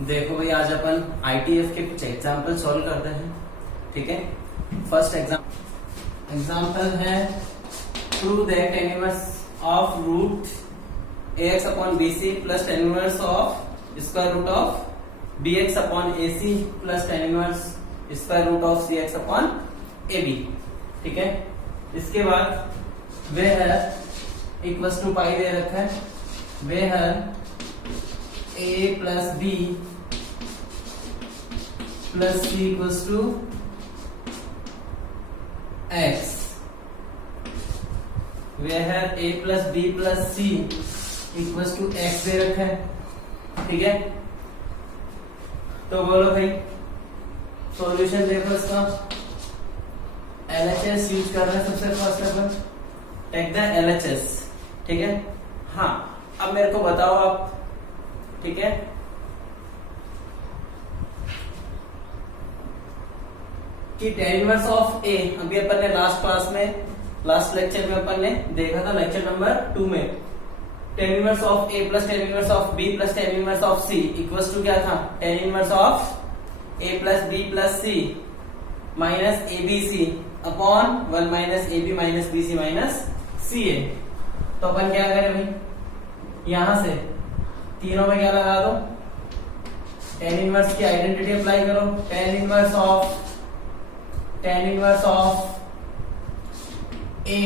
देखो भाई, आज अपन ITF के कुछ एग्जाम्पल सॉल्व करते हैं। ठीक है, फर्स्ट एग्जाम्पल है prove that tan inverse of root ax upon bc plus tan inverse of square root of bx upon ac plus tan inverse square root of cx upon ab। ठीक है, इसके बाद वे है इक्वल्स टू पाई दे रखा है, वे है a plus b plus c equals to x, वे है a plus b plus c equals to x दे रखा है। ठीक है, तो बोलो भाई सॉल्यूशन देखो इसका। LHS यूज कर रहे हैं सबसे फर्स्ट अपन, टेक द LHS। ठीक है, हाँ अब मेरे को बताओ आप, ठीक है, कि tan इनवर्स ऑफ A अभी अपन ने लास्ट क्लास में, लास्ट लेक्चर में अपन ने देखा था, लेक्चर नंबर 2 में tan inverse of A plus tan inverse of B plus tan inverse of C equals to क्या था, tan inverse of A plus B plus C minus ABC upon 1 minus AB minus BC minus CA। तो अपन क्या करें भाई, यहां से तीनों में क्या लगा दो, tan इनवर्स की आइडेंटिटी अप्लाई करो। tan इनवर्स ऑफ A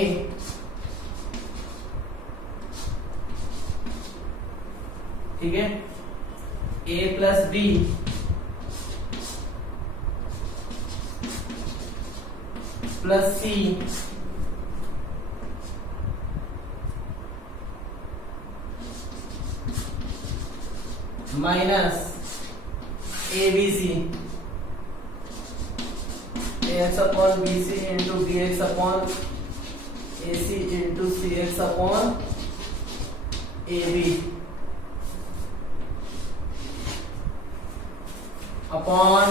ठीक है, A plus B plus C minus ABC AX upon BC into BX upon AC into CX upon AB upon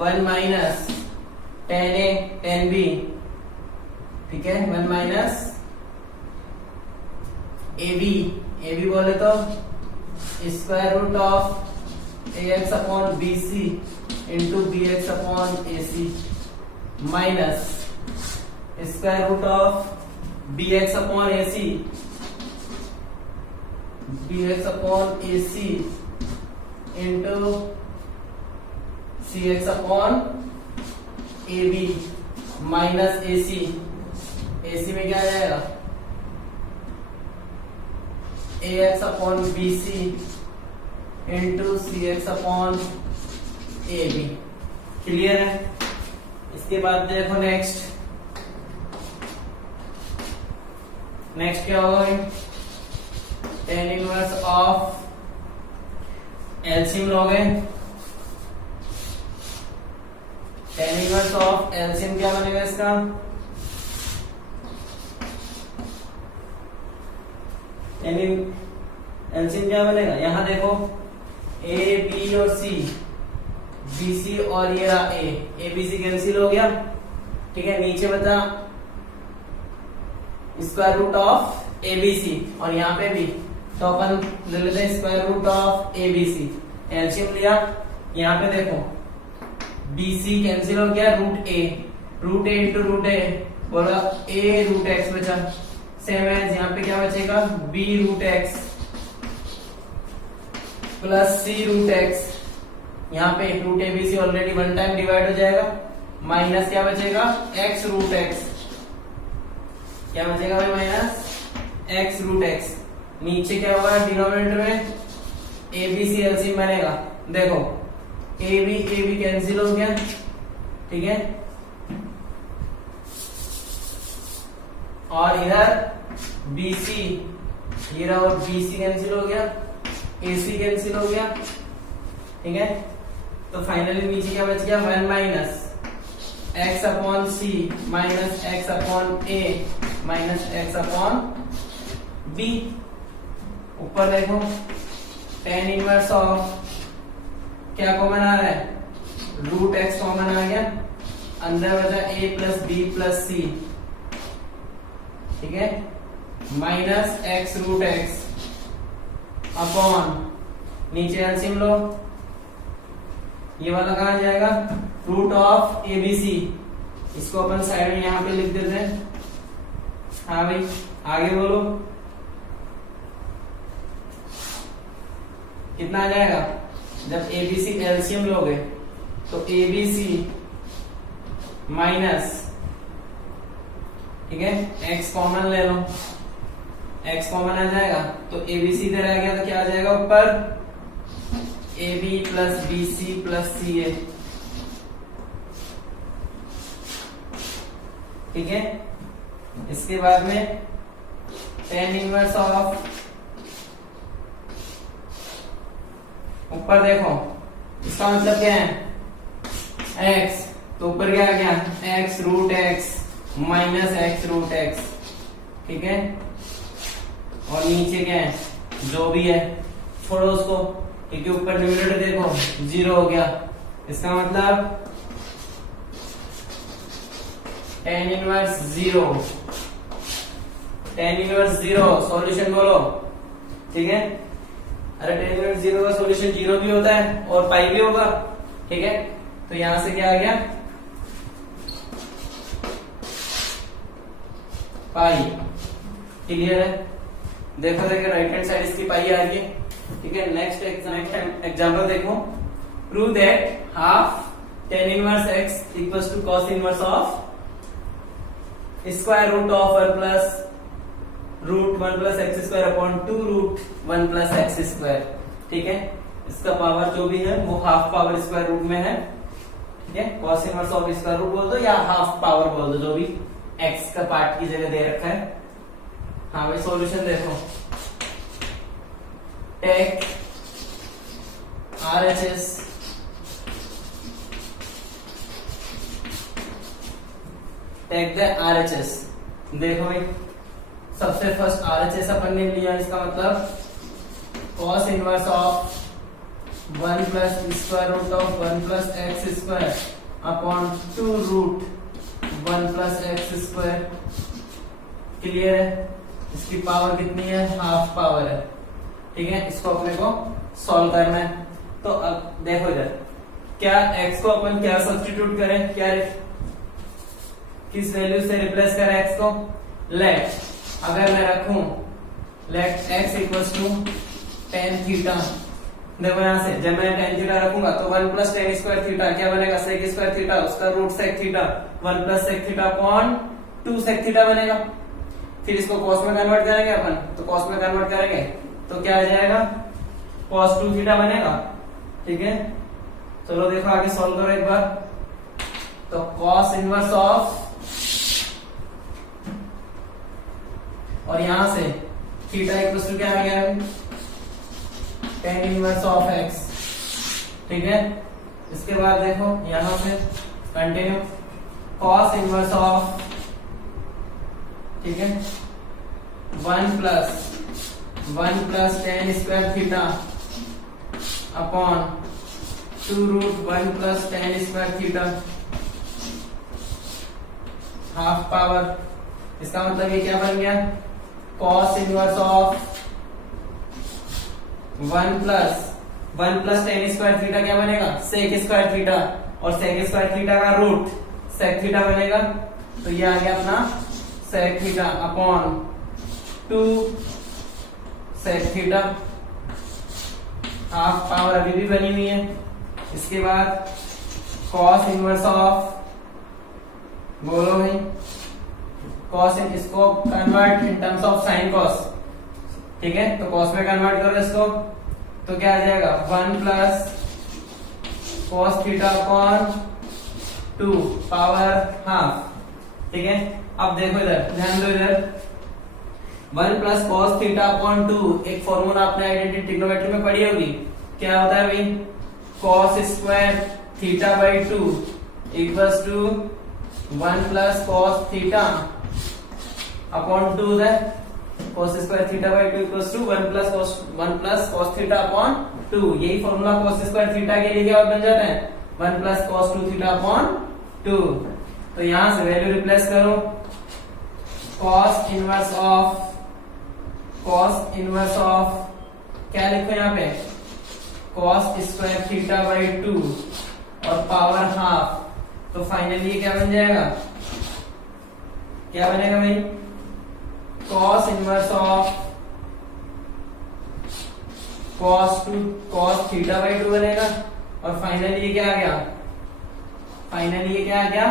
1 minus tan A tan B। ठीक है, 1 minus AB बोले तो square root of AX upon BC into BX upon AC minus square root of BX upon AC into CX upon AB minus AC में क्या आ जाएगा, AX upon BC into CX upon AB। Clear है। इसके बाद देखो next क्या होगा, tan इनवर्स ऑफ एलसीएम लोगे, tan इनवर्स ऑफ एलसीएम क्या बनेगा इसका, एलसीएम क्या बनेगा, यहां देखो A B और C, BC और ये रहा A BC कैंसिल हो गया। ठीक है, नीचे बचा स्क्वायर रूट ऑफ ABC और यहाँ पे भी, तो अपन ले लेते हैं square root of ABC। LCM लिया, यहाँ पे देखो BC कैंसिल हो गया, root A into root A बोला A रूट X बचा, सेम है यहाँ पे क्या बचेगा, B root X plus C root X, यहाँ पे root ABC already 1 time divide हो जाएगा, माइनस क्या बचेगा, X रूट X, क्या बचेगा भाई, माइनस X रूट X। नीचे क्या होगा डिनोमिनेटर में, ABC एलसीएम बनेगा, देखो AB कैंसिल हो गया। ठीक है, और इधर BC, ये रहा, और BC कैंसिल हो गया, AC कैंसिल हो गया। ठीक है, तो फाइनली नीचे क्या बच गया, 1 minus X upon C minus X upon A minus X upon B। ऊपर देखो tan इनवर्स ऑफ क्या कॉमन आ रहा है, रूट X कॉमन आ गया, अंदर बचा A plus B plus C। ठीक है, minus x root x upon नीचे एलसीएम लो, ये वाला कहाँ जाएगा, रूट ऑफ एबीसी, इसको अपन साइड में यहाँ पे लिख देते हैं। हाँ भाई आगे बोलो, कितना आ जाएगा, जब एबीसी एलसीएम लोगे तो एबीसी माइनस, ठीक है, एक्स कॉमन ले लो, एक्स कॉमन आ जाएगा तो एबीसी इधर आ गया तो क्या आ जाएगा ऊपर, AB plus BC plus CA, ठीक है। इसके बाद में tan इनवर्स ऑफ, ऊपर देखो इसका मतलब क्या है, x, तो ऊपर क्या आ गया, x root x minus x root x, ठीक है। और नीचे क्या है, जो भी है छोड़ो उसको, क्योंकि ऊपर न्यूमरेटर देखो 0 हो गया, इसका मतलब tan inverse 0, tan inverse 0, solution बोलो, ठीक है। अरे tan इनवर्स 0 का सॉल्यूशन 0 भी होता है और पाई भी होगा, ठीक है। तो यहां से क्या आ गया, पाई, क्लियर है। देखो राइट हैंड साइड इसकी पाई आ रही है, ठीक है। नेक्स्ट एग्जांपल देखो, prove that half tan inverse x equals to cos inverse of square root of 1 plus root 1 plus x square upon 2 root 1 plus x square, ठीक है। इसका पावर जो भी है वो हाफ पावर स्क्वायर रूट में है, ठीक है। cos inverse of square root बोल दो या हाफ पावर बोल दो, जो भी x का पार्ट की जगह दे रखा है। हाँ भाई सॉल्यूशन देखो, take RHS take the RHS, देखो भाई सबसे फर्स्ट RHS अपन ने लिया, इसका मतलब cos inverse of 1 plus square root of 1 plus x square upon 2 root 1 plus x square, clear है। इसकी पावर कितनी है, हाफ पावर है, ठीक है। इसको अपने को सॉल्व करना है। तो अब देखो इधर, क्या x को अपन क्या सब्स्टिट्यूट करें, क्या किस वैल्यू से रिप्लेस करें x को, लेट, अगर मैं रखूं let x equals to tan theta, देखो यहां से जब मैं tan थीटा रखूंगा तो 1 प्लस tan स्क्वायर थीटा क्या बनेगा, sec स्क्वायर थीटा, उसका root sec theta, 1 plus sec theta upon 2 sec theta बनेगा। फिर इसको cos में कन्वर्ट करेंगे अपन, तो cos में कन्वर्ट करेंगे तो क्या आ जाएगा, cos 2 थीटा बनेगा, ठीक है। चलो देखो आगे सॉल्व करो एक बार, तो cos इनवर्स ऑफ, और यहां से थीटा इक्वल टू क्या आ गया, tan इनवर्स ऑफ x, ठीक है। इसके बाद देखो यहां से कंटिन्यू, cos इनवर्स ऑफ, ठीक है, 1 plus tan square theta upon 2 root 1 plus tan square theta, half power, इसका मतलब ये क्या बन गया, cos inverse of 1 plus tan square theta क्या बनेगा, sec स्क्वायर थीटा, और sec स्क्वायर थीटा का रूट sec थीटा बनेगा, तो ये आ गया अपना sec theta upon 2 sec theta, half power अभी भी बनी हुई है। इसके बाद cos इनवर्स ऑफ, बोलो भाई, cos, इसको convert in terms of sin cos, ठीक है। तो cos में कन्वर्ट करो इसको, तो क्या आ जाएगा, 1 plus cos theta upon 2 power half, ठीक है। अब देखो इधर ध्यान दो, इधर 1 प्लस cos थीटा अपॉन 2, एक फॉर्मूला आपने आइडेंटिटी ट्रिग्नोमेट्री में पढ़ी होगी, क्या होता है भाई, cos square theta by 2 equals to 1 plus cos theta upon 2 है, cos square theta by 2 equals to 1 plus cos theta upon 2, यही फॉर्मूला cos स्क्वायर थीटा के लिए क्या बन जाता है, 1 प्लस cos 2 थीटा अपॉन 2। तो यहां से वैल्यू रिप्लेस करो, cos इनवर्स ऑफ क्या लिखो यहाँ पे, cos स्क्वायर थीटा बाई 2 और पावर हाफ, तो फाइनली ये क्या बन जाएगा, क्या बनेगा भाई, cos inverse of cos theta by 2 बनेगा। और फाइनली ये क्या आ गया, फाइनली ये क्या आ गया,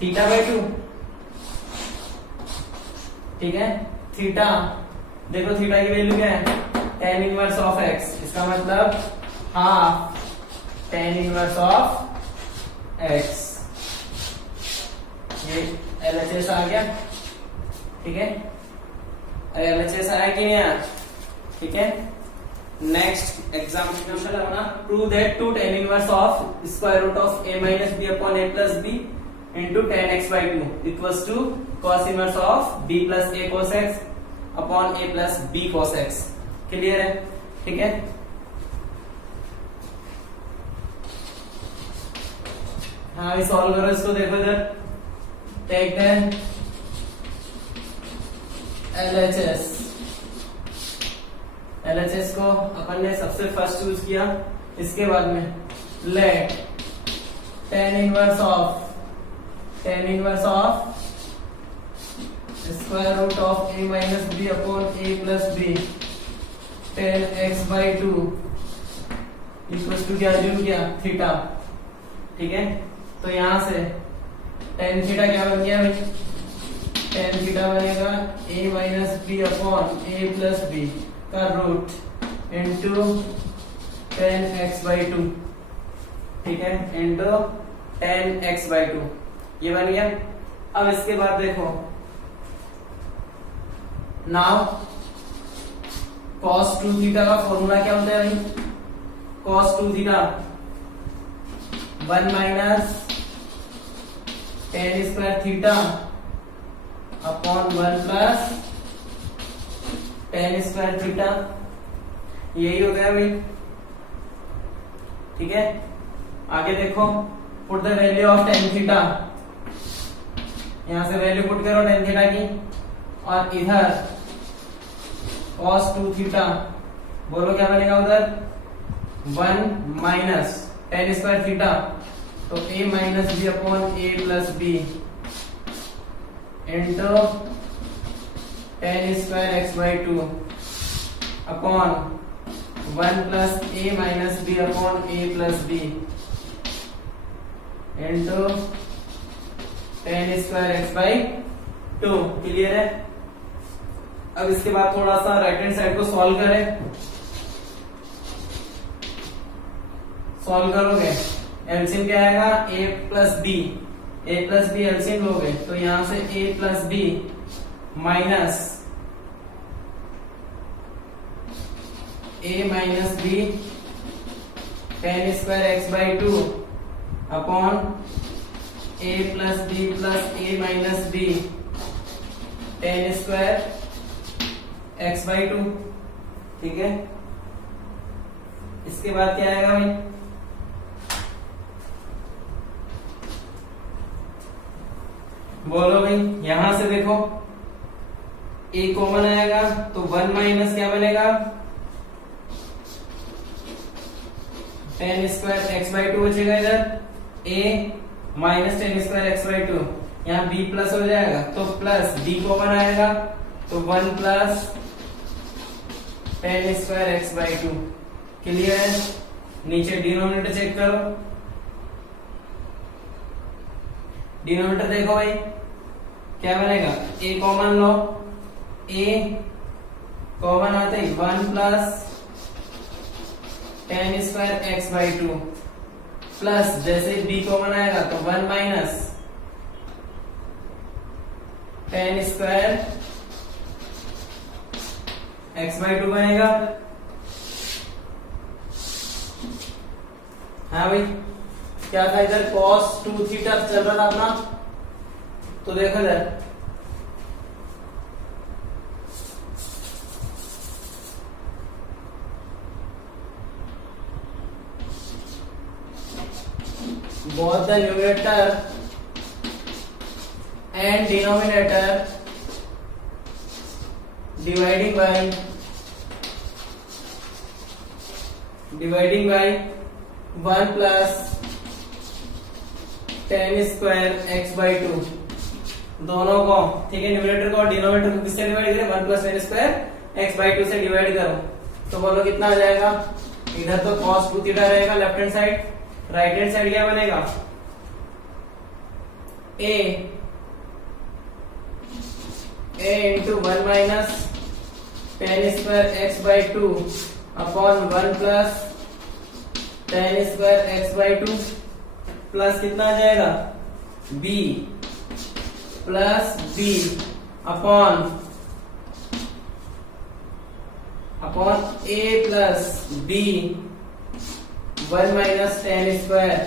थीटा बाई 2, ठीक है। थीटा देखो, थीटा की वैल्यू क्या है, tan इनवर्स ऑफ x, इसका मतलब half tan inverse of x, ये LHS आ गया, ठीक है। LHS आया कि नहीं आया, ठीक है। नेक्स्ट एग्जाम्पल क्वेश्चन है अपना, prove that 2 tan inverse of square root of a minus b upon a plus b into tan x by 2 equals to cos inverse of b plus a cos x upon a plus b cos x। Clear है, ठीक है। हाँ अभी solve करो इसको, देखो इधर, take then LHS को अपन ने सबसे फर्स्ट यूज किया, इसके बाद में let tan inverse of square root of a minus b upon a plus b tan x by 2 equals to क्या, जो क्या थीटा, ठीक है। तो यहां से tan थीटा क्या बन गया भाई, tan थीटा बनेगा a minus b upon a plus b का root into tan x by 2, ठीक है, इंटू tan x बाई 2, ये बन गया। अब इसके बाद देखो, नाउ cos 2 थीटा का फॉर्मूला क्या होता है भाई, cos 2 theta 1 minus tan square theta upon 1 plus tan square theta, यही हो गया भाई, ठीक है। आगे देखो, put the value of tan theta, यहां से वैल्यू पुट करो tan थीटा की, और इधर cos 2 थीटा, बोलो क्या बनेगा उधर, 1 माइनस tan स्क्वायर थीटा, तो a minus b upon a plus b into tan square x by 2 upon 1 plus a minus b upon a plus b into tan square x by 2। Clear है। अब इसके बाद थोड़ा सा right hand side को solve करें, solve करोगे LCM क्या आएगा, a प्लस बी एलसीएम लोगे, तो यहां से a plus b minus a minus b tan square x by 2 upon a plus b plus a minus b tan square x by 2, ठीक है। इसके बाद क्या आएगा भाई, बोलो भाई, यहां से देखो a कॉमन आएगा, तो 1 माइनस क्या बनेगा, tan स्क्वायर x बाई 2 बचेगा, इधर a minus tan square x by 2, यहाँ b प्लस हो जाएगा, तो प्लस b कॉमन आएगा, तो 1 plus tan square x by 2। Clear है। नीचे डिनोमिनेटर चेक करो, डिनोमिनेटर देखो भाई क्या बनेगा, a common low, a common आते ही 1 plus tan square x by 2 plus जैसे b कॉमन आएगा तो 1 minus tan square x by 2 बनेगा। हाँ भाई, क्या था इधर cos 2 थीटा चल रहा था अपना, तो देखो इधर both the numerator and denominator dividing by dividing by 1 plus tan square x by 2, दोनों को, ठीक है, न्यूमरेटर को और डिनोमिनेटर को किससे डिवाइड करें, 1 plus tan square x by 2 से डिवाइड करो, तो बोलो कितना आ जाएगा, इधर तो cos 2 थीटा रहेगा left hand side, right hand side क्या बनेगा, a into 1 minus tan square x by 2 upon 1 plus tan square x by 2 plus कितना आ जाएगा, b plus b upon a plus b 1 minus tan square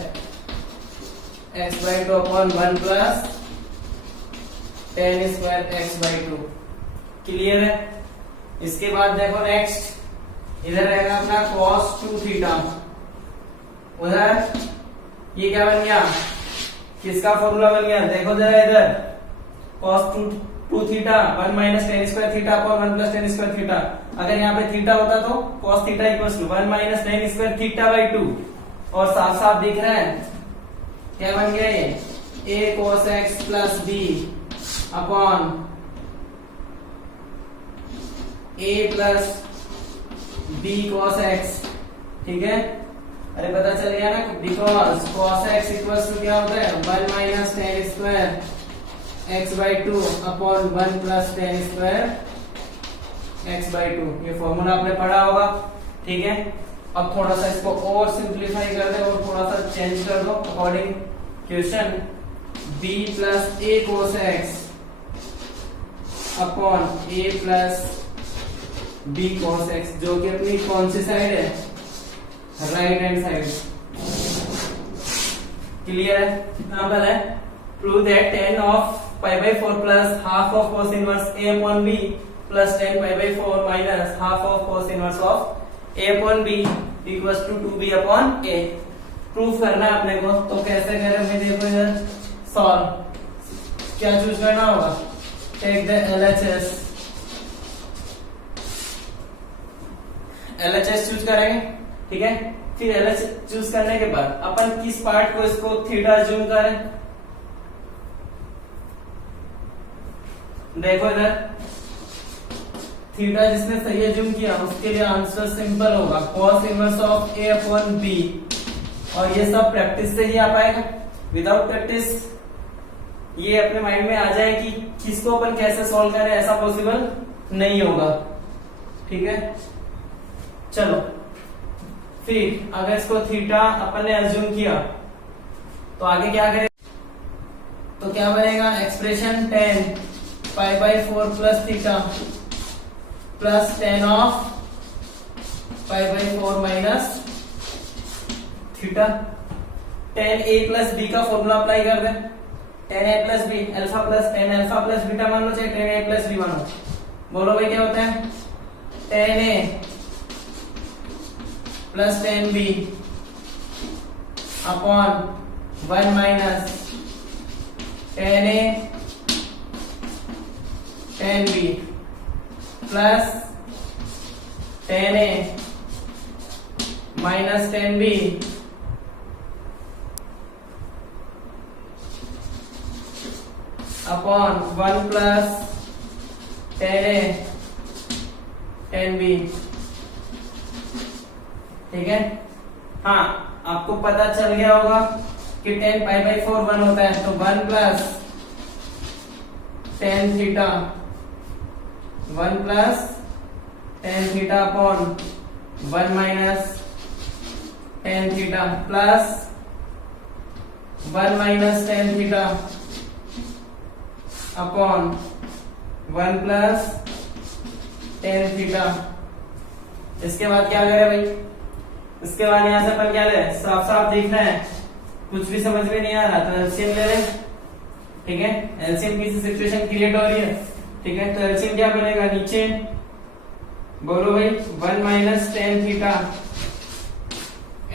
x by 2 upon 1 plus tan square x by 2। Clear है। इसके बाद देखो next इधर रहेगा अपना cos 2 theta, उधर ये क्या बन गया, किसका फॉर्मूला बन गया, देखो जरा इधर cos 2 theta 1 minus tan square theta upon 1 plus tan square theta, अगर यहाँ पे थीटा होता तो cos theta equals to 1 minus tan square theta by 2, और साफ साफ दिख रहा है क्या बन गया ये, a cos x plus b upon a plus b cos x, ठीक है, अरे पता चल गया ना, because cos x equals to क्या होता है 1 minus tan square x by 2 upon 1 plus tan square x by 2, ये फॉर्मूला आपने पढ़ा होगा, ठीक है। अब थोड़ा सा इसको और सिंप्लीफाई कर दे और थोड़ा सा चेंज कर दो according question, b plus a cos x upon a plus b cos x, जो कि अपनी कौन सी साइड है, राइट हैंड साइड। क्लियर है। एग्जांपल है, prove that tan of pi by 4 plus half of cos inverse a upon b plus tan pi by 4 minus half of cos inverse of a upon b equals to 2b upon a। Proof करना है अपने को, तो कैसे करें भाई, देखो इधर सॉल्व, क्या चूज करना होगा, टेक द LHS चूज करेंगे, ठीक है। फिर LHS चूज करने के बाद अपन किस पार्ट को इसको थीटा जूम करें, देखो इधर थीटा जिसने सही जूम किया उसके लिए आंसर सिंपल होगा cos inverse of a upon b, और ये सब प्रैक्टिस से ही आ पाएगा, विदाउट प्रैक्टिस ये अपने माइंड में आ जाए कि किसको अपन कैसे सॉल्व करें, ऐसा पॉसिबल नहीं होगा, ठीक है। चलो फिर अगर इसको थीटा अपन ने अज्यूम किया तो आगे क्या करें, तो क्या बनेगा, expression tan pi by 4 plus theta plus tan of pi by 4 minus theta, tan a plus b का फॉर्मूला अप्लाई कर दें, tan a plus b alpha plus tan alpha plus beta मान लो, चाहे tan a प्लस b मानो, बोलो भाई क्या होता है, tan a plus tan b upon 1 minus tan a tan b plus tan a minus tan b upon 1 plus tan a tan b, ठीक है। हाँ, आपको पता चल गया होगा कि tan पाई बाई 4 1 होता है, तो 1 plus tan theta 1 plus tan theta upon 1 minus tan theta plus 1 minus tan theta upon 1 plus tan theta. इसके बाद क्या करें भाई, इसके बाद यहां से अपन क्या ले, साफ साफ देखना है, कुछ भी समझ में नहीं आ रहा तो एलसीएम ले लें, ठीक है। एलसीएम की सिचुएशन क्रिएट हो रही है, ठीक है, तो एलसीएम क्या बनेगा, नीचे बोलो भाई 1 minus tan theta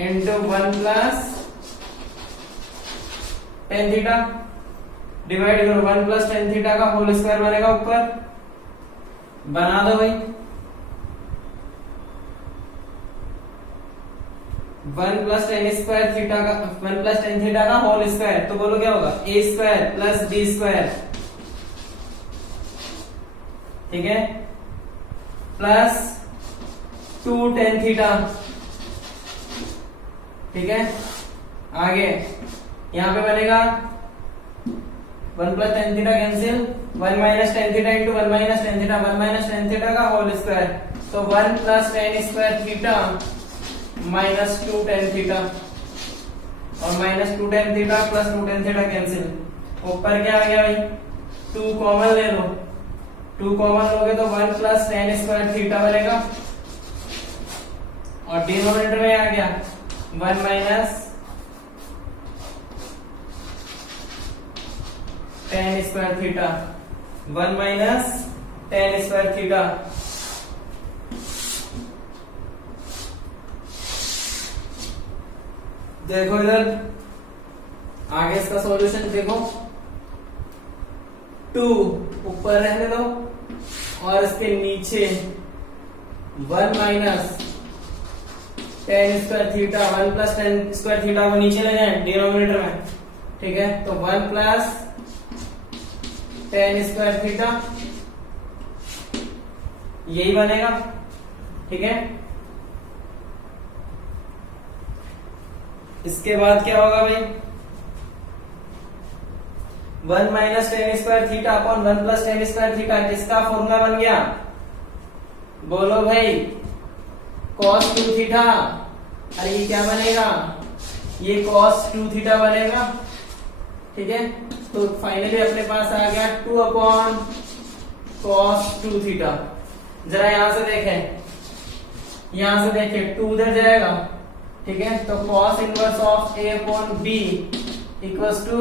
into 1 plus tan theta divide करो 1 प्लस tan थीटा का होल स्क्वायर बनेगा, ऊपर बना दो भाई, 1 प्लस टेन स्क्वायर थीटा का 1 प्लस टेन थीटा का होल स्क्वायर, तो बोलो क्या होगा ए स्क्वायर प्लस बी स्क्वायर, ठीक है, प्लस 2 टेन थीटा, ठीक है। आगे यहां पे बनेगा 1 plus tan theta cancel, 1 minus tan theta into 1 minus tan theta, 1 minus tan theta का होल स्क्वायर, तो 1 plus tan square theta minus 2 tan theta, और minus 2 tan theta plus 2 tan theta cancel, ऊपर क्या आ गया भाई 2 कॉमन ले लो, 2 common लोगे तो 1 प्लस टेन स्क्वायर थीटा बनेगा, और डिनोमिनेटर में आ गया 1 minus ten square theta, 1 minus ten square theta. देखो इधर आगे इसका सॉल्यूशन देखो, 2 ऊपर रहने दो और इसके नीचे 1 minus ten square theta, 1 plus tan square theta को नीचे ले जाए डिनोमिनेटर में, ठीक है, तो 1 प्लस टेन स्क्वायर थीटा यही बनेगा, ठीक है। इसके बाद क्या होगा भाई 1 minus ten square theta upon 1 plus tan square theta, किसका फॉर्मूला बन गया बोलो भाई cos 2 थीटा, अरे ये क्या बनेगा ये cos 2 थीटा बनेगा, ठीक है। तो फाइनली अपने पास आ गया 2 अपॉन cos 2 थीटा। जरा यहां से देखें, यहां से देखें 2 उधर जाएगा, ठीक है, तो cos inverse of a upon b equals to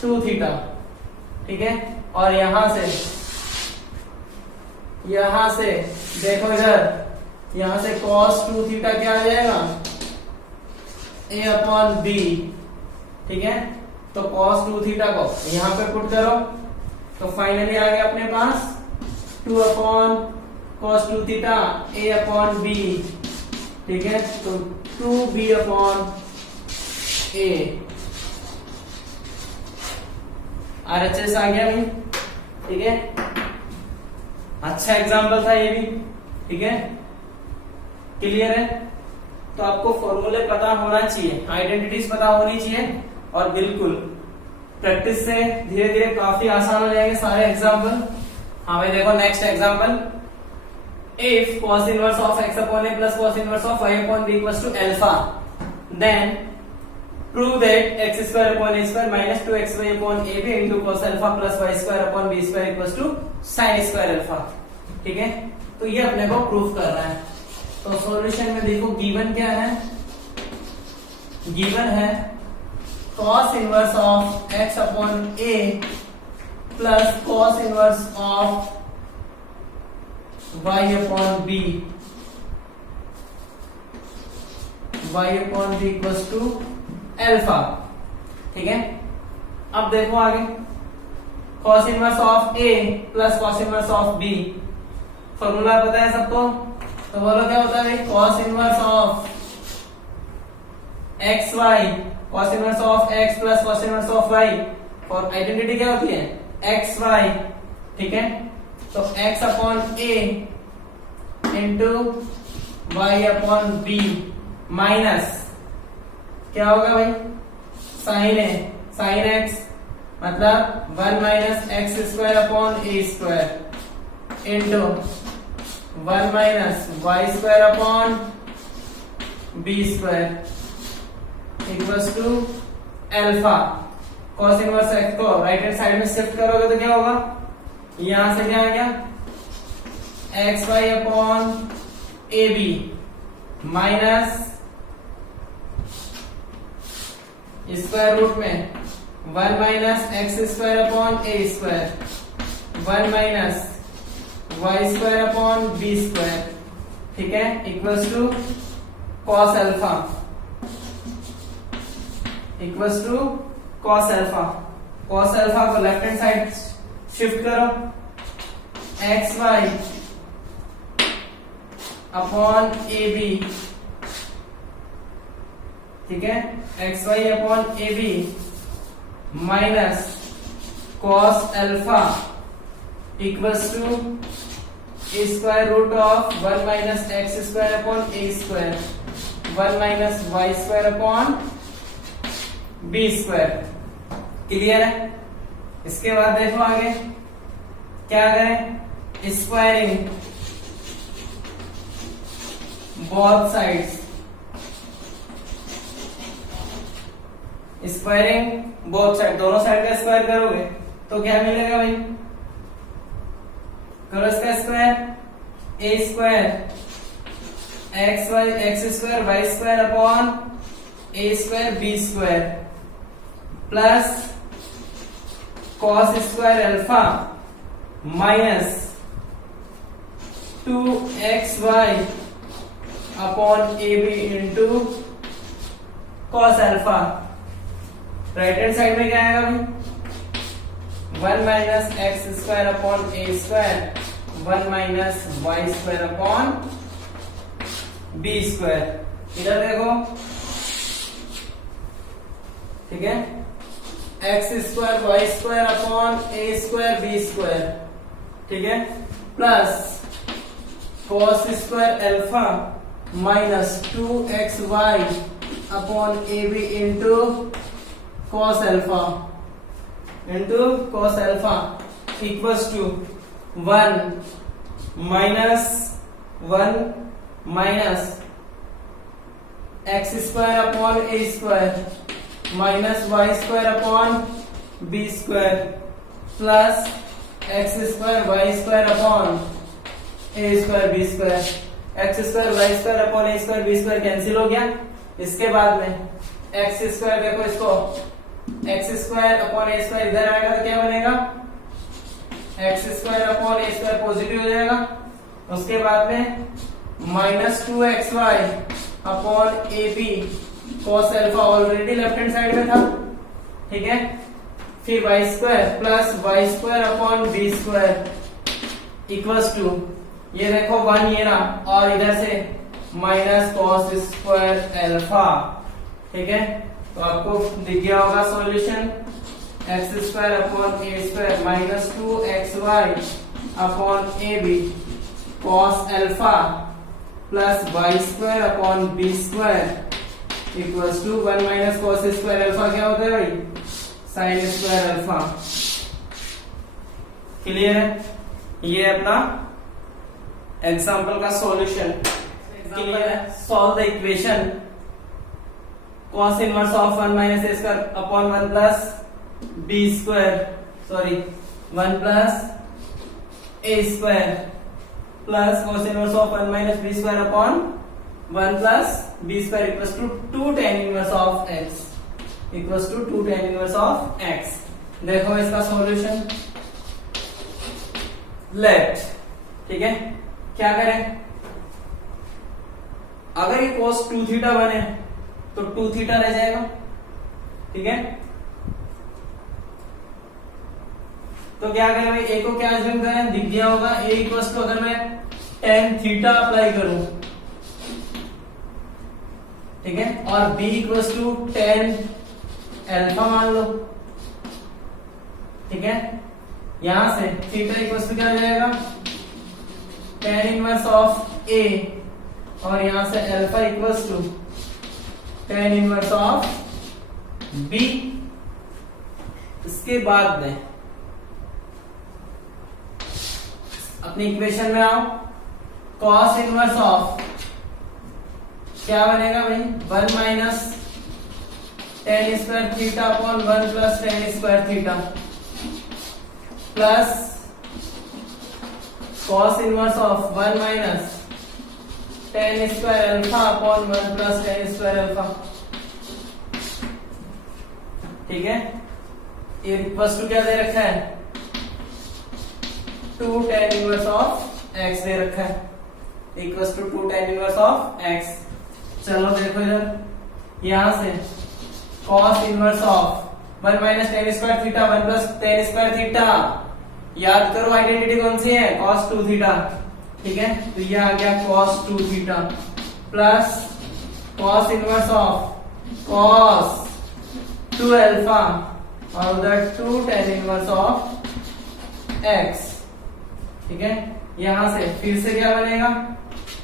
2 theta, ठीक है। और यहां से देखो इधर, यहां से cos 2 थीटा क्या आ जाएगा a अपॉन b, ठीक है। तो cos 2 थीटा को यहां पे पुट करो, तो फाइनली आ गया अपने पास 2 upon cos 2 theta a upon b, ठीक है, तो 2b अपॉन a RHS आ गया भाई, ठीक है। अच्छा एग्जाम्पल था ये भी, ठीक है, क्लियर है। तो आपको फॉर्मूले पता होना चाहिए, आइडेंटिटीज पता होनी चाहिए, और बिल्कुल प्रैक्टिस से धीरे धीरे काफी आसान हो जाएंगे सारे एग्जाम्पल। हाँ भाई देखो next example, if cos inverse of x upon a plus cos inverse of y upon b equals to alpha, then prove that x square upon a square minus 2xy upon ab into cos alpha plus y square upon b square equals to sin square alpha, ठीक है। तो ये अपने को proof करना है। तो solution में देखो गिवन क्या है, गिवन है cos inverse of x upon a plus cos inverse of y upon b, y upon b equals to alpha, ठीक है। अब देखो आगे cos inverse of a plus cos inverse of b, formula पता है सबको, तो बोलो क्या होता है cos inverse of x y, cos inverse of x plus cos inverse of y, और आइडेंटिटी क्या होती है एक्स वाई, ठीक है। तो x upon a into Y upon b minus क्या होगा भाई साइन x, मतलब 1 minus x square upon a square into 1 minus Y square upon b square equals to alpha. cos inverse x को right hand side में shift करोगे तो क्या होगा, यहां से क्या आ गया X Y upon A B minus square root में 1 माइनस एक्स स्क्वायर अपॉन ए square, 1 minus Y square upon B square, ठीक है, इक्वल्स टू cos अल्फा, इक्वल्स टू cos अल्फा। cos अल्फा को लेफ्ट हैंड साइड शिफ्ट करो, x Y upon ए b ठीक है, x Y upon A B minus cos alpha equals to square root of 1 minus x square upon A square 1 minus Y square upon B square. Clear है? इसके बाद देखो आगे क्या करें, squaring both sides, squaring both side, दोनों side का square करोगे तो क्या मिलेगा भाई, करो इसका square, A square x square Y square upon A square B square plus cos square alpha minus 2xy upon A B into cos alpha. Right hand side में क्या आएगा भाई, 1 माइनस एक्स स्क्वायर अपॉन ए square 1 minus Y square upon B square. इधर देखो, ठीक है, X square Y square upon ए square B square, ठीक है, plus cos square alpha minus 2xy upon A B into cos alpha equals to 1 minus x square upon A square minus Y square upon B square plus x square Y square upon A square B square. X square Y square upon A square B square cancel हो गया। इसके बाद में x square, देखो इसको x square upon ए square इधर आएगा तो क्या बनेगा, एक्स स्क्वायर अपॉन ए स्क्वायर पॉजिटिव हो जाएगा। उसके बाद में माइनस 2xy अपॉन ए b cos alpha already left hand side में था, ठीक है, फिर y square plus y square upon B square equals to, ये देखो 1 ये रहा और इधर से माइनस कॉस स्क्वायर अल्फा, ठीक है। तो आपको दिख गया होगा solution, x square upon A square minus 2xy upon A b cos alpha plus y square upon B square equals to 1 minus cos square alpha क्या होता है भाई, साइन स्क्वायर अल्फा। क्लियर है? ये अपना एग्जाम्पल का सॉल्यूशन। क्लियर है? Solve the equation cos inverse of 1 minus a square upon 1 plus b square, sorry 1 plus a square plus cos inverse of 1 minus b square upon 1 plus b square equals to 2 tan inverse of x equals to 2 tan inverse of x। देखो इसका solution left, ठीक है। क्या करें, अगर ये cos 2 theta बने तो 2 थीटा रह जाएगा, ठीक है। तो क्या करें भाई, ए को क्या अज्यूम करें, दिख गया होगा ए इक्वल्स टू, अगर मैं tan थीटा अप्लाई करूं, ठीक है, और b equals to tan alpha मान लो, ठीक है। यहां से थीटा इक्वल्स टू क्या आ जाएगा, tan इनवर्स ऑफ ए, और यहां से alpha equals to tan inverse of b. इसके बाद में अपनी इक्वेशन में आओ, cos इनवर्स ऑफ क्या बनेगा भाई, 1 minus tan square theta upon 1 plus tan square theta plus cos inverse of 1 minus tan square alpha upon 1 plus tan square alpha, ठीक है। ये इक्वल्स टू क्या दे रखा है, 2 tan इनवर्स ऑफ x दे रखा है, equals to 2 tan inverse of x। चलो देखो इधर, यहां से cos inverse of 1 minus tan square theta 1 plus tan square theta, याद करो आइडेंटिटी कौन सी है, cos 2 थीटा, ठीक है। तो ये आ गया cos 2 theta plus cos inverse of cos 2 alpha और उधर 2 tan इनवर्स ऑफ x। ठीक है, यहां से फिर से क्या बनेगा,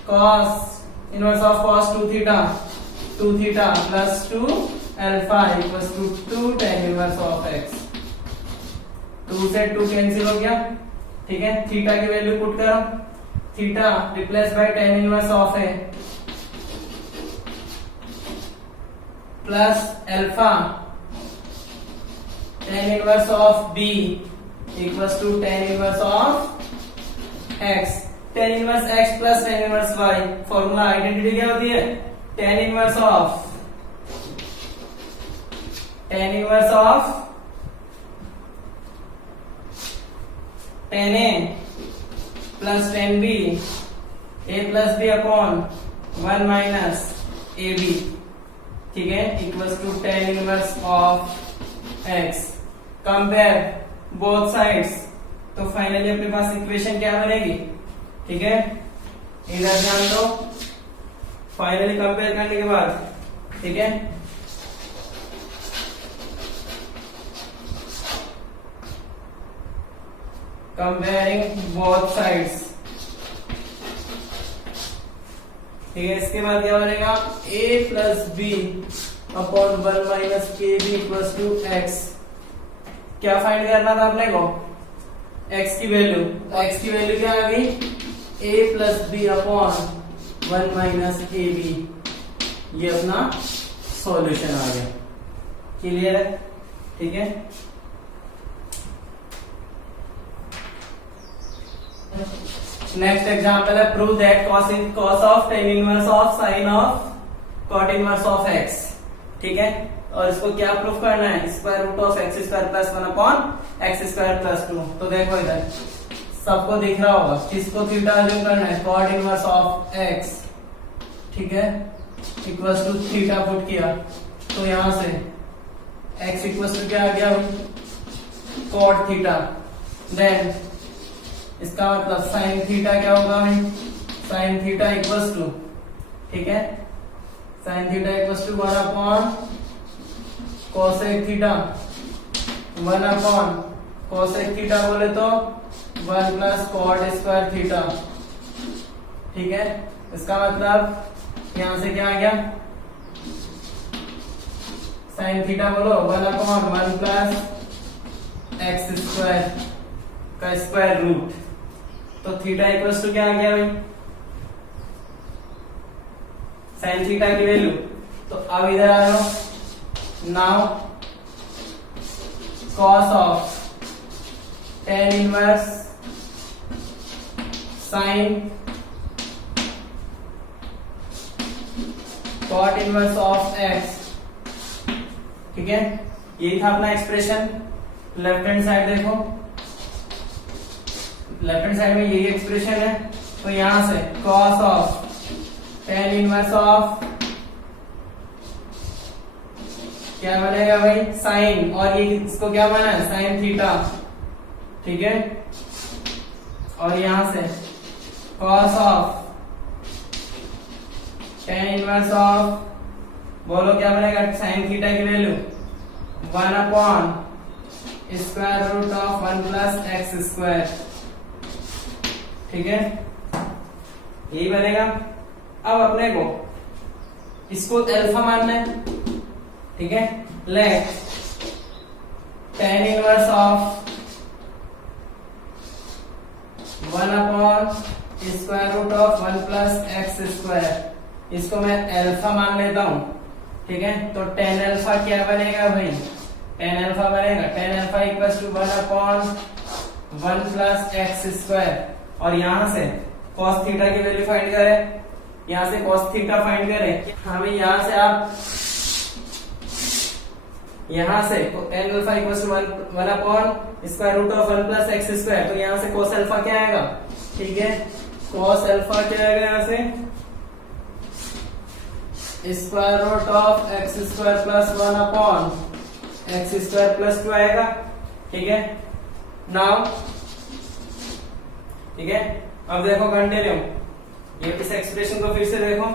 cos inverse of cos 2 theta plus 2 alpha equals to 2 tan inverse of x। 2 से 2 कैंसिल हो गया। ठीक है, थीटा की वैल्यू पुट करो, theta replace by tan inverse of a plus alpha tan inverse of b equals to tan inverse of x। tan inverse x plus tan inverse y, formula identity क्या होती है, tan inverse of tan a plus tan b, a plus b upon 1 minus ab। ठीक है, equals to tan inverse of x। Compare both sides, तो finally अपने पास equation क्या बनेगी। ठीक है, इधर ध्यान दो, फाइनली कंपेयर करने के बाद, ठीक है, कंपेयरिंग बोथ साइड्स। ठीक है, इसके बाद क्या बनेगा, a plus B upon 1 minus के बी इक्वल्स टू एक्स। क्या फाइंड करना था अपने को, x की वैल्यू। तो x की वैल्यू क्या आ गई, a plus B upon 1 minus A B. ये अपना सॉल्यूशन आ गया। क्लियर है। ठीक है, नेक्स्ट एग्जांपल है, prove that cos of tan inverse of sin of cot inverse of x। ठीक है, और इसको क्या प्रूफ करना है, square root of X square plus 1 upon X square plus 2। तो देखो इधर सबको दिख रहा होगा, किसको थीटा अज्यूम करना है, cot इनवर्स ऑफ x। ठीक है, इक्वल्स टू थीटा पुट किया, तो यहां से x इक्वल्स टू क्या आ गया, cot थीटा। देन इसका मतलब साइन थीटा क्या होगा भाई, साइन थीटा इक्वल्स टू, ठीक है, sine theta equals to 1 upon cosec theta, 1 upon cosec theta बोले तो 1 प्लस कॉट स्क्वायर थीटा। ठीक है, इसका मतलब यहां से क्या आ गया, साइन थीटा बोलो 1 अपॉन 1 प्लस एक्स स्क्वायर का स्क्वायर रूट। तो थीटा इक्वल्स टू क्या आ गया भाई, साइन थीटा की वैल्यू। तो अब इधर आ जाओ, now cos of tan inverse sine cot inverse of x। ठीक है, यही था अपना एक्सप्रेशन। लेफ्ट हैंड साइड देखो, लेफ्ट हैंड साइड में यही एक्सप्रेशन है। तो यहां से cos of tan inverse of क्या बनेगा भाई, साइन, और ये इसको क्या बना है, साइन थीटा। ठीक है, और यहां से cos of tan inverse of, बोलो क्या बनेगा, साइन थीटा की value 1 upon square root of 1 plus x square. ठीक है, यही बनेगा। अब अपने को इसको अल्फा मानना है। ठीक है, let tan inverse of 1 upon square root of 1 plus x square, इसको मैं अल्फा मान लेता हूं। ठीक है, तो tan अल्फा क्या बनेगा भाई, tan अल्फा बनेगा tan alpha equals to 1 upon 1 plus x square. और यहां से cos थीटा की वैल्यू फाइंड करें, यहां से cos थीटा फाइंड करें। हमें यहां से आप यहां से tan alpha equals to 1 upon square root of 1 plus x square. तो यहां से cos अल्फा क्या आएगा, ठीक है, cos अल्फा क्या आएगा, यहां से square root of X square plus 1 upon X square plus 2 आएगा। ठीक है, नाउ ठीक है, अब देखो कंटिन्यू, ये इस एक्सप्रेशन को फिर से देखो।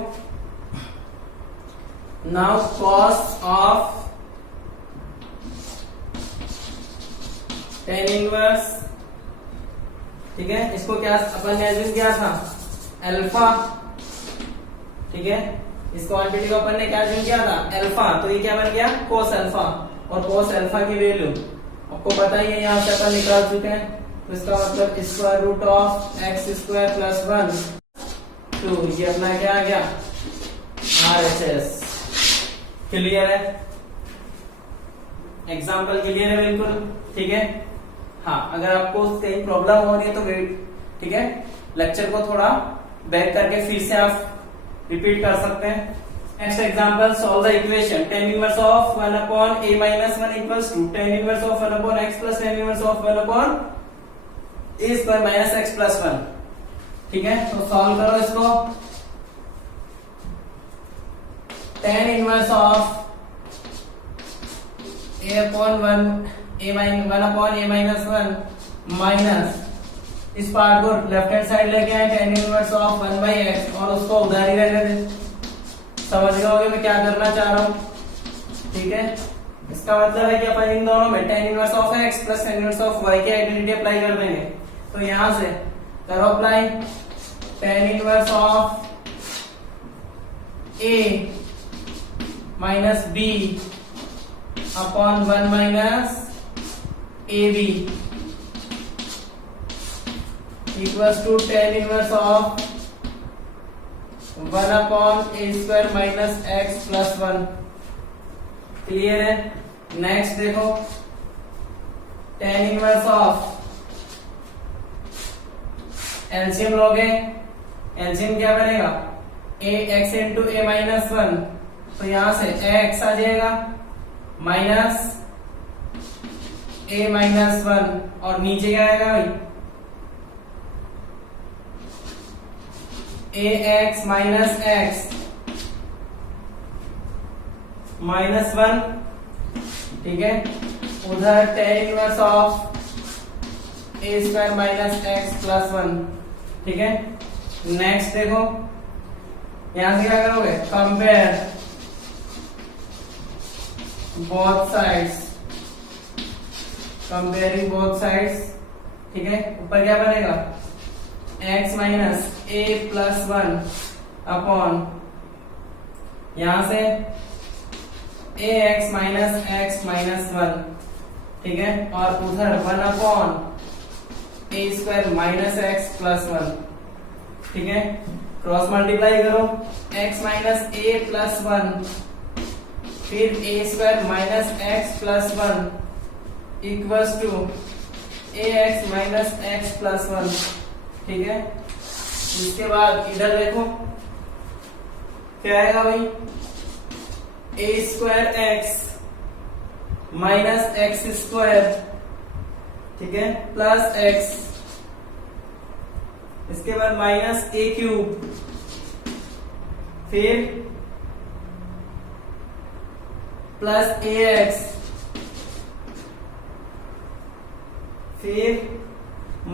Now cos of tan inverse, ठीक है, इसको क्या अपन ने एज्यूम किया था अल्फा, ठीक है, इस क्वांटिटी को अपन ने क्या एज्यूम किया था अल्फा, तो ये क्या बन गया cos अल्फा, और cos अल्फा की वैल्यू आपको पता ही है, यहाँ से अपन निकाल चुके हैं, तो इसका मतलब square root of X square plus 1 2, ये अपना क्या आ गया RHS। क्लियर है, एग्जाम्पल क्लियर है बिल्कुल, ठीक है। हाँ, अगर आपको कहीं प्रॉब्लम हो रही है तो वेट, ठीक है, लेक्चर को थोड़ा बैक करके फिर से आप रिपीट कर सकते हैं। Next example, solve the equation tan inverse of 1 upon a minus 1 equals to tan inverse of 1 upon x plus tan inverse of 1 upon a square minus x plus 1, ठीक है। तो सॉल्व करो इसको। tan inverse of a upon 1 upon a minus 1 minus, इस part को left hand side लेके आए, tan inverse of 1 by x, और उसको उधर ही रहने दें। समझ गए होगे मैं क्या करना चाह रहा हूँ, ठीक है। इसका मतलब है कि अपन इन दोनों में tan inverse of x plus tan inverse of y की आइडेंटिटी अप्लाई कर देंगे। तो यहां से करो apply, tan inverse of a minus b upon 1 minus ab equals to tan inverse of 1 upon a square minus x plus 1। Clear है। Next देखो, tan inverse of, LCM लोगे, एलसीएम क्या बनेगा a x into a minus 1, तो यहां से x आ जाएगा minus a minus 1, और नीचे क्या आएगा भाई ax माइनस x माइनस 1, ठीक है। उधर tan inverse of a square minus x plus 1, ठीक है। नेक्स्ट देखो, यहां से क्या करोगे, compare both sides, comparing both sides, ठीक है। ऊपर क्या बनेगा x minus a plus 1 upon, यहां से ax माइनस x माइनस 1, ठीक है, और उधर 1 upon a square minus x plus 1, ठीक है। क्रॉस मल्टीप्लाई करो, x माइनस a प्लस 1 फिर a square minus x plus 1 equals to ax minus x plus 1, ठीक है। इसके बाद इधर देखो क्या आएगा भाई, a square x minus x square, ठीक है, प्लस x, इसके बाद माइनस a क्यूब, फिर प्लस ax, फिर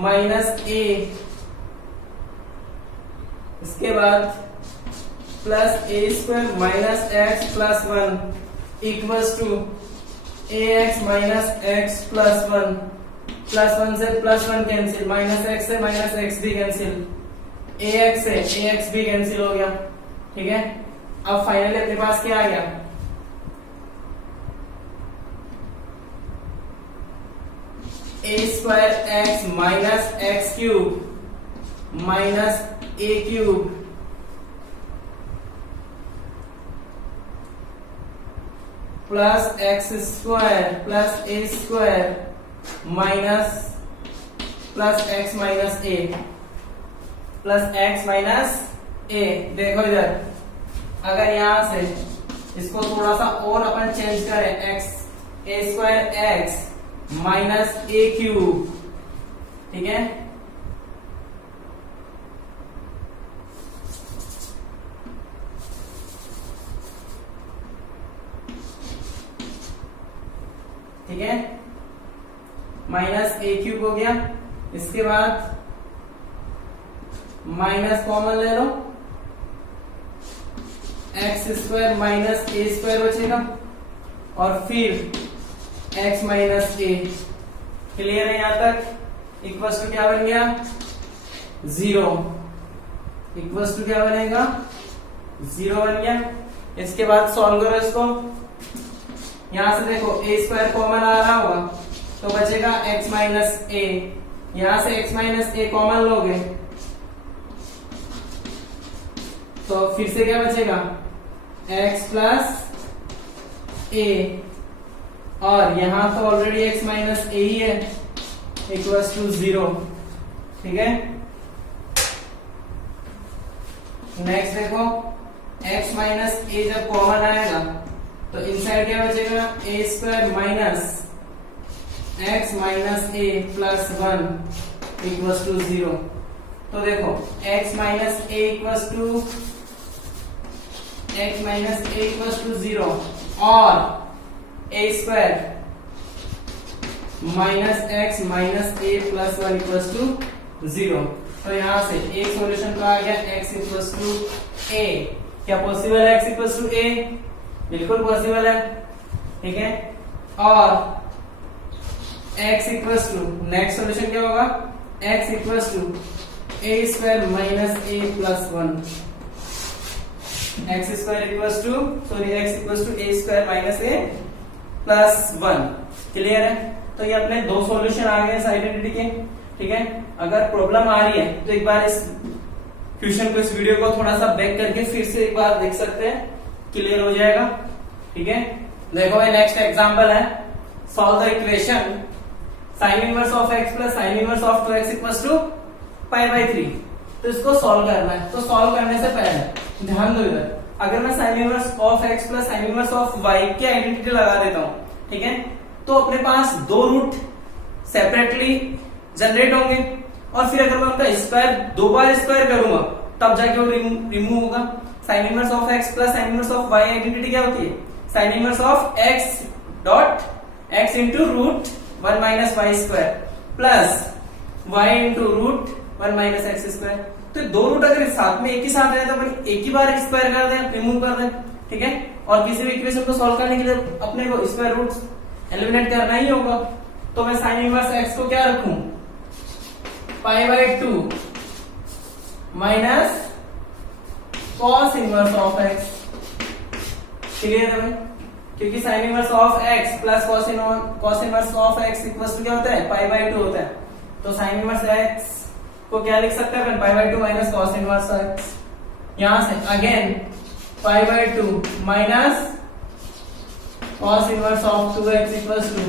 माइनस a, इसके बाद plus a square minus x plus 1 equals to ax minus x plus 1, plus 1 से प्लस 1 कैंसिल, माइनस x से माइनस x भी कैंसिल, ax से ax भी कैंसिल हो गया, ठीक है। अब फाइनली अपने पास क्या आ गया, a square x minus x cube minus a cube plus x square plus a square minus plus x minus a plus x minus a। देखो इधर, अगर यहां से इसको थोड़ा सा और अपन चेंज करें, x a square x minus a cube, ठीक है, ठीक है, माइनस a क्यूब हो गया। इसके बाद माइनस कॉमन ले लो, x square minus a square बचेगा और फिर एक्स माइनस ए। क्लियर है यहां तक? इक्वल्स टू क्या बन गया? 0। इक्वल्स टू क्या बनेगा? 0 बन गया। इसके बाद सॉल्व करो इसको। यहां से देखो ए स्क्वायर कॉमन आ रहा होगा तो बचेगा एक्स माइनस ए। यहां से एक्स माइनस ए कॉमन लोगे तो फिर से क्या बचेगा? x प्लस ए, और यहां तो ऑलरेडी x माइनस ए ही है, इक्वल्स टू 0। ठीक है, नेक्स्ट देखो x माइनस ए जब कॉमन आएगा तो इनसाइड क्या बचेगा? A square minus X minus A plus 1 equals to 0। तो देखो x minus A equals to 0 और A square minus X minus A plus 1 equals to 0। तो यहां से एक सॉल्यूशन तो आ गया x इक्वल्स टू ए। क्या पॉसिबल है x इक्वल्स टू ए? बिल्कुल पॉसिबल है। ठीक है, और x equals to next solution क्या होगा? x equals to A square minus A plus 1। X square equals to X equals to A square minus A plus 1। Clear है? तो ये अपने दो सॉल्यूशन आ गए इस आइडेंटिटी के। ठीक है, अगर प्रॉब्लम आ रही है तो एक बार इस क्वेश्चन को, इस वीडियो को थोड़ा सा बैक करके फिर से एक बार देख सकते हैं, क्लियर हो जाएगा। ठीक है, देखो भाई नेक्स्ट एग्जांपल है, solve the equation sine inverse of X plus sine inverse of 2x equals to π/3। तो इसको सॉल्व करना है। तो सॉल्व करने से पहले ध्यान दो इधर, अगर मैं sign inverse of x plus sine inverse of y की आइडेंटिटी लगा देता हूं, ठीक है, तो अपने पास दो रूट सेपरेटली जनरेट होंगे और फिर अगर मैं उनका स्क्वायर दो बार स्क्वायर करूंगा तब जाके वो रिमूव होगा। Sine inverse of x plus sine inverse of y identity क्या होती है? Sine inverse of x dot x into root 1 minus Y square plus y into root 1 minus x square. तो दो रूट अगर साथ में एक ही साथ है तो अपन एक ही बार स्क्वायर कर दें, रिमूव कर दें। ठीक है, और किसी भी इक्वेशन को सॉल्व करने के लिए अपने को स्क्वायर रूट एलिमिनेट करना ही होगा। तो मैं साइन इनवर्स x को क्या रखूं? π/2 minus cos inverse of x। Clear है भाई? क्योंकि sine inverse of x plus cos inverse of x equals to क्या होता है? π/2 होता है। तो साइन इनवर्स x को क्या लिख सकते हैं अपन? π/2 माइनस कॉस इनवर्स x। यहां से again π/2 minus cos inverse of 2x equals to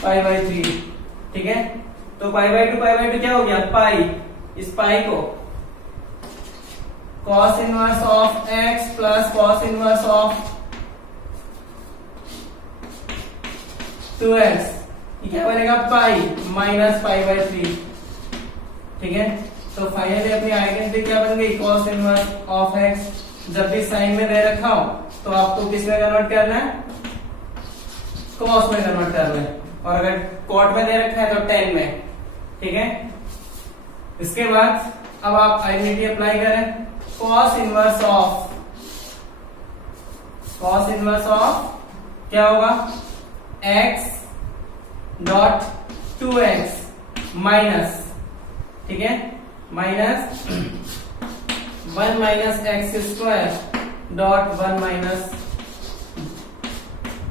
π/3। ठीक है, तो π/2 क्या हो गया? पाई। इस पाई को cos inverse of x plus cos inverse of 2x, ये क्या बनेगा? Pi minus π/3। ठीक है, तो फाइनली अपनी आइडेंटिटी क्या बन गई? Cos inverse of x। जब भी साइन में दे रखा हो तो आपको किस में कन्वर्ट करना है? कॉस में कन्वर्ट करना है, और अगर कॉट में दे रखा है तो टेन में। ठीक है, इसके बाद अब आप आइडेंटिटी अप्लाई करें। कॉस इनवर्स ऑफ क्या होगा? x डॉट 2x माइनस, ठीक है, minus 1 minus x square dot 1 minus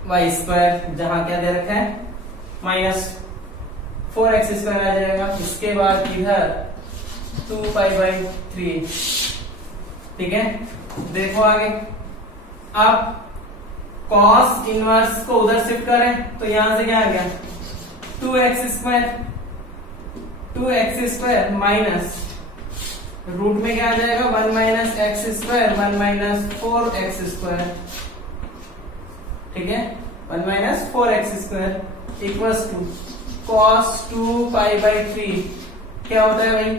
Y square, जहां क्या दे रखा है? माइनस 4x स्क्वायर आ जाएगा। इसके बाद इधर 2π/3। ठीक है, देखो आगे, आप कॉस इनवर्स को उधर शिफ्ट करें तो यहां से क्या आ गया? 2x स्क्वायर माइनस रूट में क्या आ जाएगा? 1 minus x square 1 minus 4x square. ठीक है, 1 minus 4x square equals to cos 2π/3। क्या होता है भाई?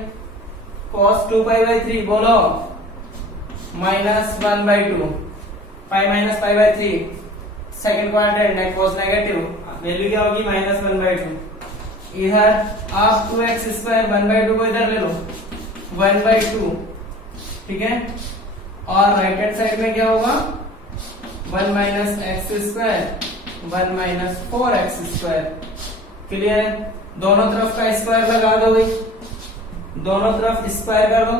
cos 2π/3 बोलो, minus 1/2। Pi minus π/3 second quadrant है, cos नेगेटिव, वैल्यू क्या होगी? माइनस 1/2। इधर आप 2x स्क्वायर 1/2 को इधर ले लो, 1/2। ठीक है, और राइट हैंड साइड में क्या होगा 1 minus x square 1 minus 4x²। Clear है? दोनों तरफ का स्क्वायर लगा दो भाई, दोनों तरफ स्क्वायर कर दो।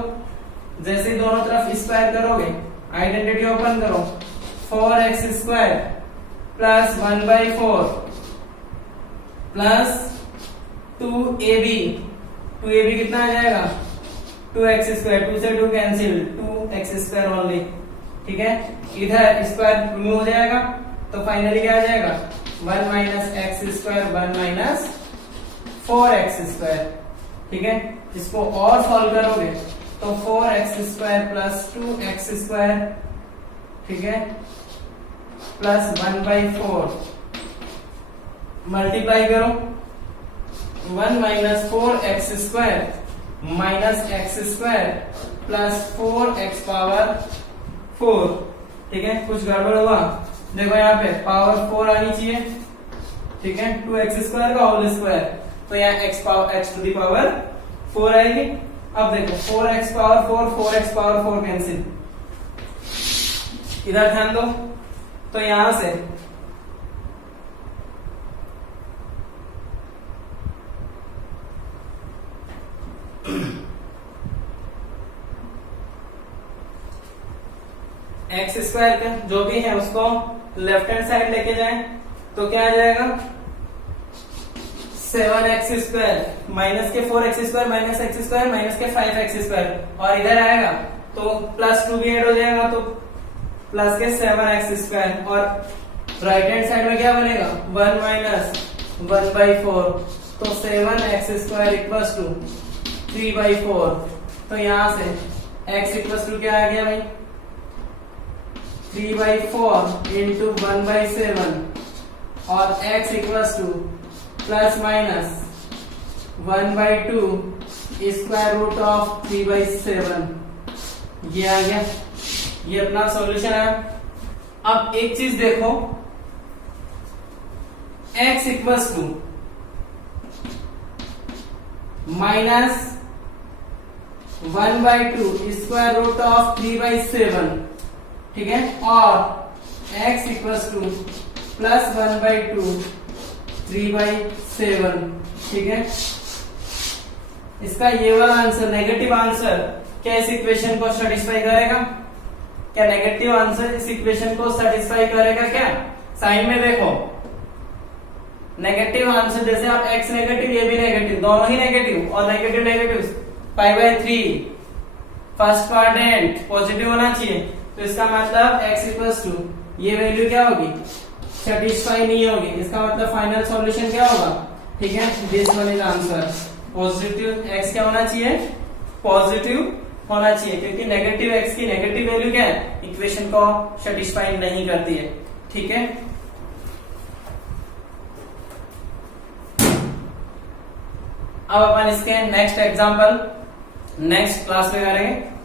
जैसे ही दोनों तरफ स्क्वायर करोगे आइडेंटिटी ओपन करो, 4x² plus 1/4 plus 2ab। 2ab कितना आ जाएगा 2x², 2 से 2 कैंसिल, 2x² ओनली। ठीक है, इधर स्क्वायर रिमूव हो जाएगा तो फाइनली क्या आ जाएगा 1 माइनस x², 1 माइनस 4x²। ठीक है, इसको और सॉल्व करोगे तो 4x² प्लस 2x², ठीक है, प्लस 1/4 मल्टीप्लाई करो 1 minus 4x² minus x² plus 4x power 4। ठीक है, कुछ गड़बड़ हुआ देखो यहाँ पे पावर 4 आनी चाहिए। ठीक है, 2x² का होल स्क्वायर, तो यहाँ x टू दी पावर 4 आएगी। अब देखो 4x power 4, 4x power 4 cancel, इधर ध्यान दो तो यहां से x² का जो भी है उसको लेफ्ट हैंड साइड लेके जाएं तो क्या आ जाएगा 7x² माइनस के 4x² माइनस x² माइनस के 5x², और इधर आएगा तो प्लस 2 भी ऐड हो जाएगा तो प्लस के 7x², और राइट हैंड साइड में क्या बनेगा 1 माइनस 1/4, तो 7x² इक्वल्स टू 3/4। तो यहां से x इक्वल्स टू क्या आ गया भाई 3/4 इंटू 1/7, और x equals to plus minus 1/2 square root of 3/7। ये आ गया, ये अपना सॉल्यूशन है। अब एक चीज देखो, x equals to minus 1/2 square root of 3/7, ठीक है, और x इक्वल्स टू प्लस 1/2 3/7। ठीक है, इसका ये वाला आंसर नेगेटिव आंसर क्या इस इक्वेशन को सेटिस्फाई करेगा? क्या नेगेटिव आंसर इस इक्वेशन को सेटिस्फाई करेगा? क्या साइन में देखो नेगेटिव आंसर, जैसे आप x नेगेटिव ये भी नेगेटिव, दोनों ही नेगेटिव, और negative negative π/3 first quadrant positive होना चाहिए, तो इसका मतलब x इक्वल्स टू ये वैल्यू क्या होगी सेटिस्फाई नहीं होगी। इसका मतलब फाइनल सॉल्यूशन क्या होगा? ठीक है, this one is answer positive. x क्या होना चाहिए पॉजिटिव होना चाहिए, क्योंकि नेगेटिव x की नेगेटिव वैल्यू क्या है इक्वेशन को सेटिस्फाई नहीं करती है। ठीक है, अब अपन इसके नेक्स्ट एग्जांपल नेक्स्ट क्लास में करेंगे।